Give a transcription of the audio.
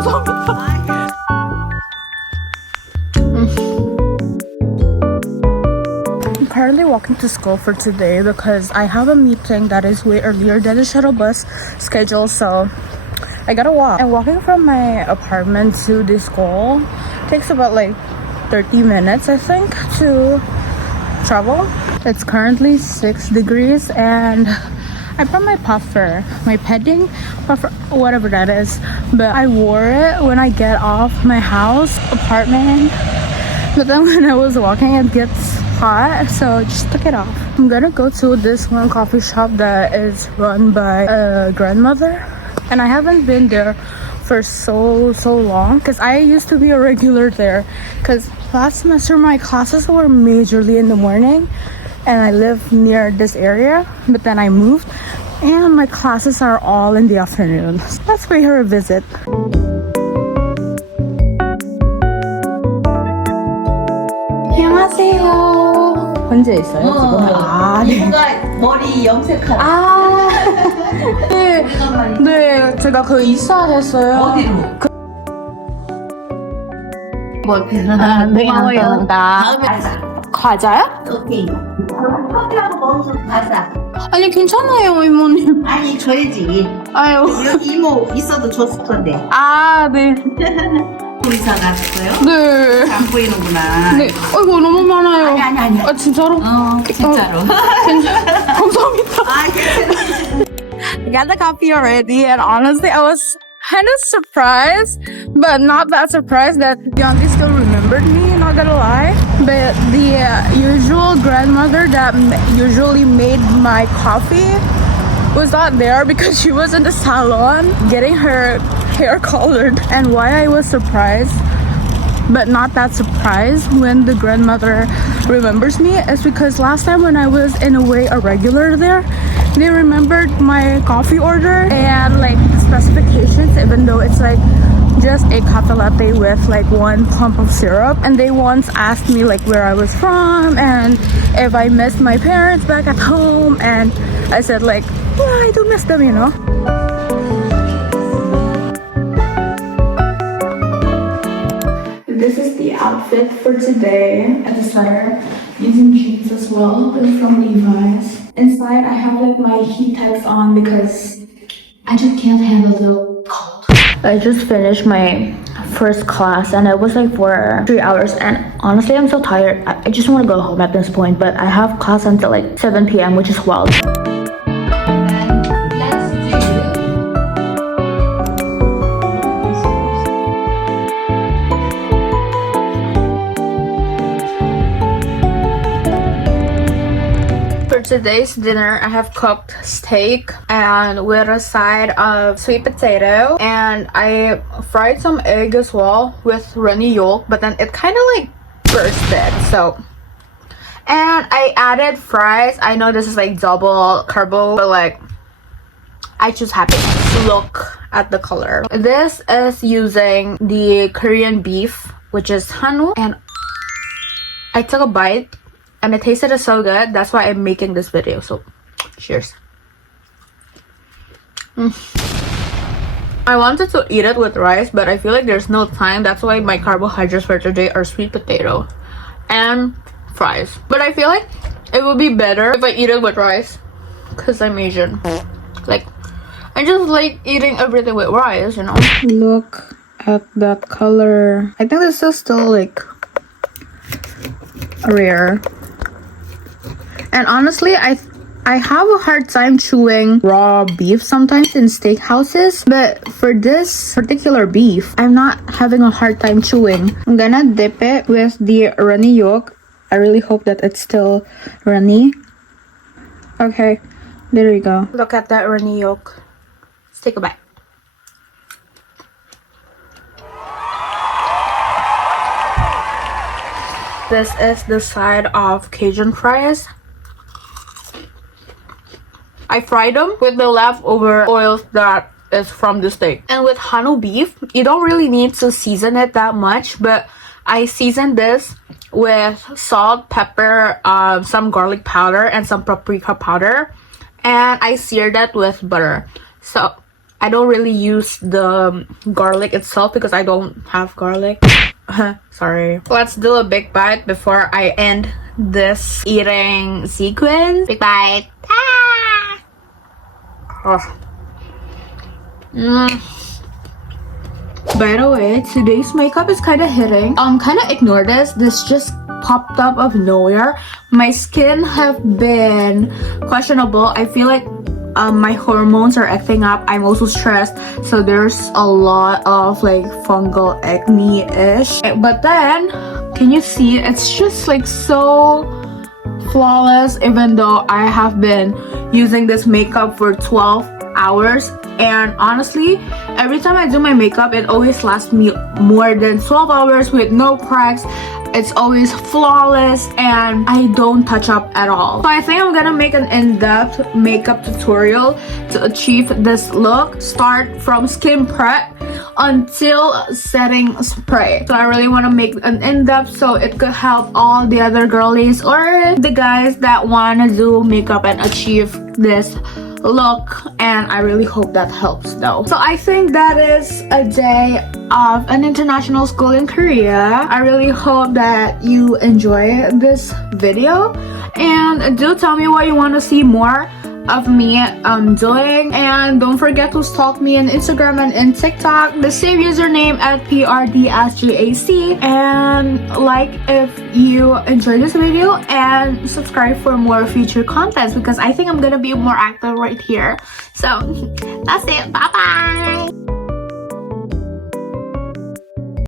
감사합니다. I'm currently walking to school for today because I have a meeting that is way earlier than the shuttle bus schedule, so I gotta walk. And walking from my apartment to the school takes about like 30 minutes, I think, to travel. It's currently 6 degrees and I brought my puffer, my padding puffer, whatever that is, but I wore it when I get off my house, apartment, but then when I was walking it gets hot, so I just took it off. I'm gonna go to this one coffee shop that is run by a grandmother, and I haven't been there for so long because I used to be a regular there because last semester my classes were majorly in the morning and I live near this area, but then I moved and my classes are all in the afternoon. So let's pay her a visit. 안녕하세요. 혼자 있어요 지금? 아, 네. 이모가 머리 염색하고. 아, 네, 네, 제가 그 이사했어요. 어디로? 뭐 네, 감사합니다. 다음에 가자. 과자요? 오케이. 커피하고 먹어서 가자. 아니 괜찮아요 이모님. 아니 줘야지. 아유. 여기 이모 있어도 줬을 건데. 아, 네. 이사 갔어요? 네. 안 보이는구나. 네. 아이고 너무 많아요. 아니. 아 진짜로? 진짜로. 감사합니다. 아, 괜찮아. I got the coffee already, and honestly, I was kind of surprised, but not that surprised that Bianchi still remembered me, not gonna lie. But the usual grandmother that usually made my coffee was not there because she was in the salon getting her hair colored. And why I was surprised, but not that surprised when the grandmother remembers me is because last time when I was in a way a regular there, they remembered my coffee order and like specifications, even though it's like just a cafe latte with like 1 pump of syrup. And they once asked me like where I was from and if I missed my parents back at home, and I said like, yeah, I do miss them, you know. This is the outfit for today. At the sweater, using jeans as well. It's from Levi's. Inside, I have like my heat techs on because I just can't handle the cold. I just finished my first class and it was like for 3 hours, and honestly I'm so tired. I just want to go home at this point, but I have class until like 7 p.m. which is wild. Today's dinner, I have cooked steak and with a side of sweet potato, and I fried some egg as well with runny yolk, but then it kind of like bursted, so. And I added fries. I know this is like double carbo, but like I choose happiness. Look at the color. This is using the Korean beef, which is hanwoo, and I took a bite and it tasted so good. That's why I'm making this video. So, cheers. I wanted to eat it with rice, but I feel like there's no time. That's why my carbohydrates for today are sweet potato and fries. But I feel like it would be better if I eat it with rice because I'm Asian. Like, I just like eating everything with rice, you know. Look at that color. I think this is still like rare. And honestly, I have a hard time chewing raw beef sometimes in steakhouses, but for this particular beef, I'm not having a hard time chewing. I'm gonna dip it with the runny yolk. I really hope that it's still runny. Okay, there you go. Look at that runny yolk. Let's take a bite. This is the side of Cajun fries. I fried them with the leftover oils that is from the steak. And with hanwoo beef, you don't really need to season it that much, but I seasoned this with salt, pepper, some garlic powder, and some paprika powder. And I seared it with butter. So I don't really use the garlic itself because I don't have garlic. Sorry. Let's do a big bite before I end this eating sequence. Big bite. Ah! Oh. By the way, today's makeup is kind of hitting. Kind of ignore this. This just popped up of nowhere. My skin have been questionable. I feel like my hormones are acting up. I'm also stressed, so there's a lot of like fungal acne-ish. But then, can you see? It's just like so flawless, even though I have been using this makeup for 12 hours. And honestly, every time I do my makeup, it always lasts me more than 12 hours with no cracks. It's always flawless and I don't touch up at all. So I think I'm gonna make an in-depth makeup tutorial to achieve this look. Start from skin prep until setting spray. So I really want to make an in-depth so it could help all the other girlies or the guys that want to do makeup and achieve this look, and I really hope that helps though. So I think that is a day of an international school in Korea. I really hope that you enjoy this video, and do tell me what you want to see more of me doing, and don't forget to stalk me on Instagram and in TikTok, the same username at PRDSJAC, and like if you enjoyed this video, and subscribe for more future contents because I think I'm gonna be more active right here. So that's it. Bye bye.